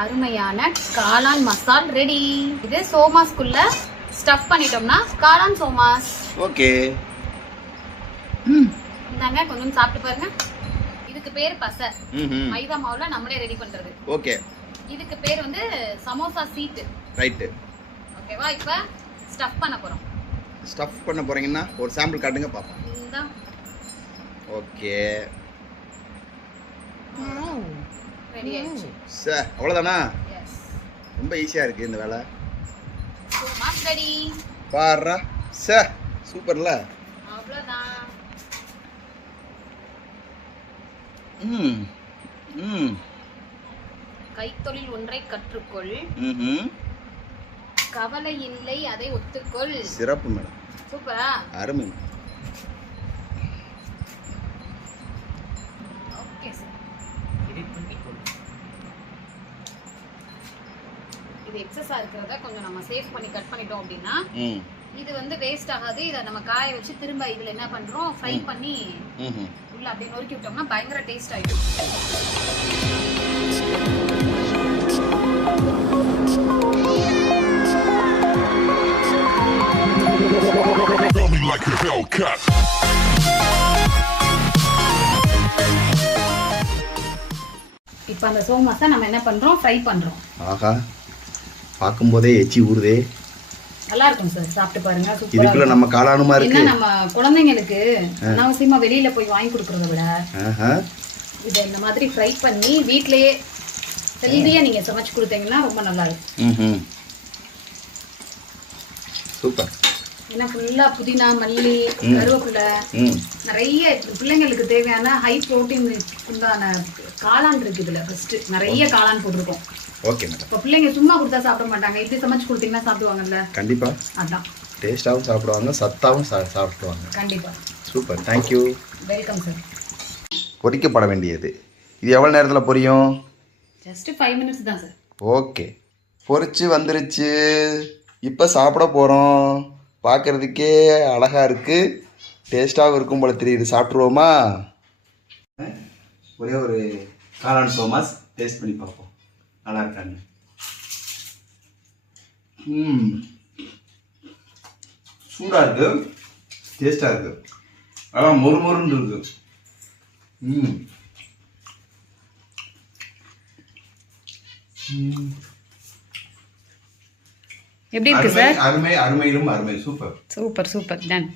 அருமையான காளான் மசால் ரெடி. இது சோமாஸ்குள்ள ஸ்டஃப் பண்ணிட்டோம்னா காளான் சோமாஸ். ஓகே. இந்தாங்க கொஞ்சம் சாப்பிட்டு பாருங்க. இதுக்கு பேர் பசை. மைதா மாவுல நம்மளே ரெடி பண்றது. ஓகே. இதுக்கு பேர் வந்து சமோசா சீட். ரைட். ஓகேவா? இப்போ ஸ்டஃப் பண்ண போறோம். ஸ்டஃப் பண்ண போறீங்கன்னா ஒரு சாம்பிள் காட்டுங்க பாப்போம். இந்தா. ஓகே. ரெடி ஆயிடுச்சு. சார் அவ்வளவுதானா? எஸ். ரொம்ப ஈஸியா இருக்கு இந்த வேலை. சோமாஸ் ரெடி. பாருடா. சார் சூப்பர்ல. அவ்வளவுதான். கைத்தொழில் ஒன்றை கற்றுக்கொள். கவலை இல்லை அதை ஒத்துக்கொள். சிறப்பு மேடம். சூப்பரா? அருமை. Okay sir. இது எக்ஸஸா இருக்கிறத கொஞ்சம் நம்ம சேவ் பண்ணி கட் பண்ணிட்டோம் அப்படின்னா இது வந்து வேஸ்ட் ஆகாது. இதை நம்ம காய வச்சு திரும்ப இதுல என்ன பண்றோம், ஃப்ரை பண்ணி உள்ள அப்படியே நொறுக்கி விட்டோம்னா பயங்கர டேஸ்ட் ஆயிடும். இப்போ அந்த சோமாஸை நம்ம என்ன பண்றோம், ஃப்ரை பண்றோம். ஆஹா, பார்க்கும்போதே எச்சி ஊறுதே. நல்லா இருக்கும் சார், சாப்பிட்டு பாருங்க. இதுக்குள்ள நம்ம காளானுமா இருக்கு. என்ன நம்ம குழந்தைங்களுக்கு அனாவசியமா வெளியில போய் வாங்கி கொடுக்கறத விட இதை இந்த மாதிரி ஃப்ரை பண்ணி வீட்லயே ஹெல்தியா நீங்க சமைச்சு கொடுத்தீங்கன்னா ரொம்ப நல்லா இருக்கும். சூப்பர். ஏன்னா ஃபுல்லா புதினா, மல்லி, கருவேப்பிலை, நிறைய பிள்ளைங்களுக்கு தேவையான ஹை புரோட்டீன் உண்டான காளான் இருக்கு இதுல. ஃபர்ஸ்ட் நிறைய காளான் போட்டிருக்கோம். Okay madam. இப்போ பிள்ளைங்க சும்மா கொடுத்தா சாப்பிட மாட்டாங்க, இப்படி சமைச்சு கொடுத்தீங்கன்னா சாப்பிடுவாங்கல்ல. கண்டிப்பா. அதான் டேஸ்டாவும் சாப்பிடுவாங்க, சத்தாவும் சாப்பிடுவாங்க. கண்டிப்பா. Super, thank you. Welcome sir. பொரிக்கப்பட வேண்டியது இது எவ்வளவு நேரத்துல பொரியும்? ஜஸ்ட் 5 minutes தான் சார். ஓகே, பொரிச்சு வந்துருச்சு. இப்போ சாப்பிட போறோம். பார்க்கறதுக்கே அழகா இருக்கு, டேஸ்டாகவும் இருக்கும் போல தெரியுது. சாப்பிட்ருவோமா? ஒரே ஒரு காளான் சோமாஸ் டேஸ்ட் பண்ணி பார்ப்போம். நல்லா இருக்காங்க. சூடாக இருக்கு, டேஸ்டாக இருக்கு, அதான் மொறுமொறுன்னு இருக்கு. எப்படி இருக்கு சார்? அருமை, அருமையிலும் அருமை. Super super super. டன்.